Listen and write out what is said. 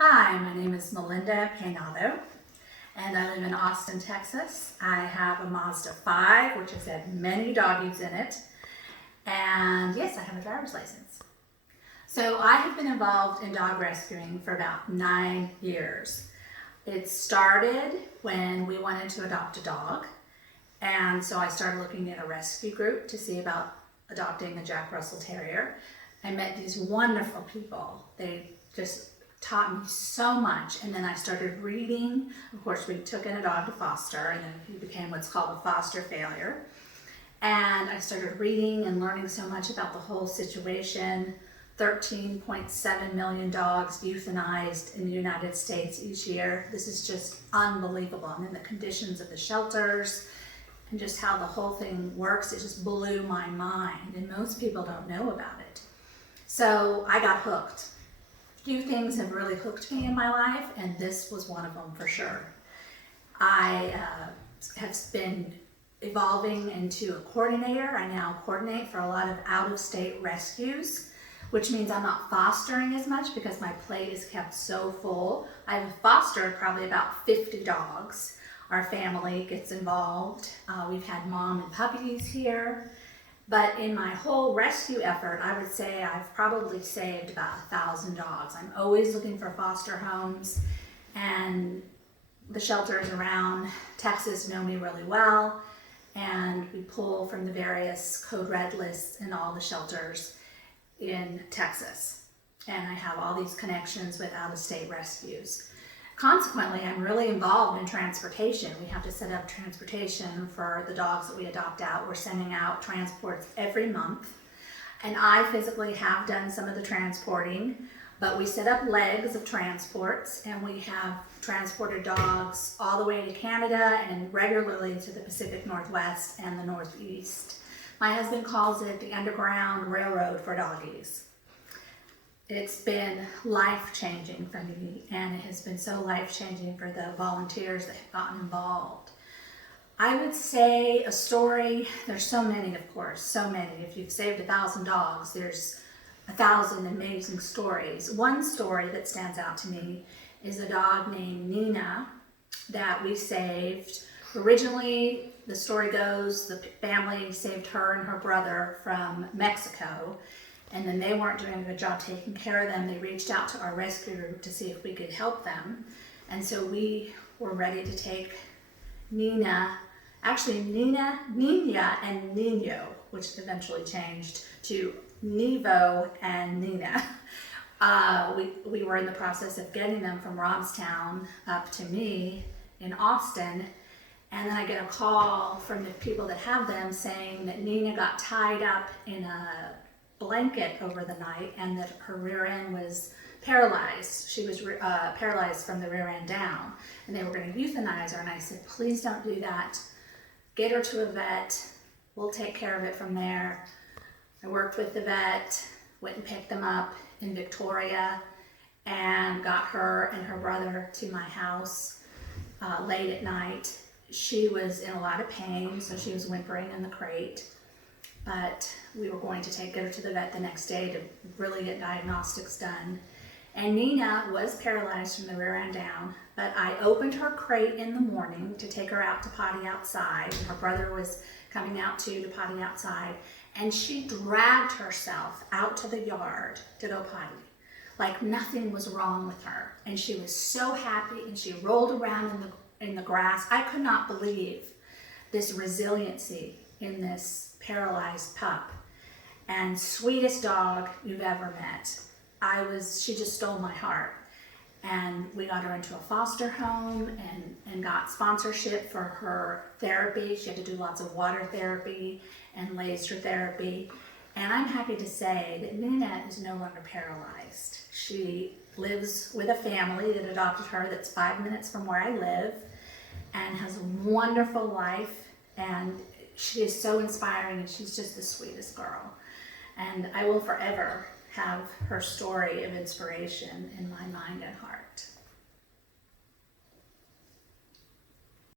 Hi, my name is Melinda Peinado, and I live in Austin, Texas. I have a Mazda 5, which has had many doggies in it, and yes, I have a driver's license. So I have been involved in dog rescuing for about 9 years. It started when we wanted to adopt a dog, and so I started looking at a rescue group to see about adopting a Jack Russell Terrier. I met these wonderful people. They just taught me so much, and then I started reading. Of course, we took in a dog to foster, and then he became what's called a foster failure. And I started reading and learning so much about the whole situation. 13.7 million dogs euthanized in the United States each year. This is just unbelievable. And then the conditions of the shelters and just how the whole thing works, it just blew my mind, and most people don't know about it. So I got hooked. Few things have really hooked me in my life, and this was one of them for sure. I have been evolving into a coordinator. I now coordinate for a lot of out-of-state rescues, which means I'm not fostering as much because my plate is kept so full. I've fostered probably about 50 dogs. Our family gets involved. We've had mom and puppies here. But in my whole rescue effort, I would say I've probably saved about 1,000 dogs. I'm always looking for foster homes, and the shelters around Texas know me really well, and we pull from the various code red lists in all the shelters in Texas. And I have all these connections with out-of-state rescues. Consequently, I'm really involved in transportation. We have to set up transportation for the dogs that we adopt out. We're sending out transports every month. And I physically have done some of the transporting, but we set up legs of transports, and we have transported dogs all the way to Canada and regularly to the Pacific Northwest and the Northeast. My husband calls it the Underground Railroad for doggies. It's been life-changing for me, and it has been so life-changing for the volunteers that have gotten involved. I would say a story, there's so many, of course, so many. If you've saved 1,000 dogs, there's 1,000 amazing stories. One story that stands out to me is a dog named Nina that we saved. Originally, the story goes, the family saved her and her brother from Mexico, and then they weren't doing a good job taking care of them. They reached out to our rescue group to see if we could help them. And so we were ready to take Nina and Nino, which eventually changed to Nevo and Nina. We were in the process of getting them from Robstown up to me in Austin. And then I get a call from the people that have them saying that Nina got tied up in a blanket over the night and that her rear end was paralyzed. She was paralyzed from the rear end down, and they were going to euthanize her. And I said, please don't do that. Get her to a vet. We'll take care of it from there. I worked with the vet, went and picked them up in Victoria, and got her and her brother to my house late at night. She was in a lot of pain, so she was whimpering in the crate. But we were going to get her to the vet the next day to really get diagnostics done. And Nina was paralyzed from the rear end down, but I opened her crate in the morning to take her out to potty outside. Her brother was coming out too to potty outside, and she dragged herself out to the yard to go potty, like nothing was wrong with her. And she was so happy, and she rolled around in the grass. I could not believe this resiliency in this paralyzed pup. And sweetest dog you've ever met. She just stole my heart. And we got her into a foster home and got sponsorship for her therapy. She had to do lots of water therapy and laser therapy. And I'm happy to say that Nina is no longer paralyzed. She lives with a family that adopted her that's 5 minutes from where I live and has a wonderful life. And she is so inspiring, and she's just the sweetest girl. And I will forever have her story of inspiration in my mind and heart.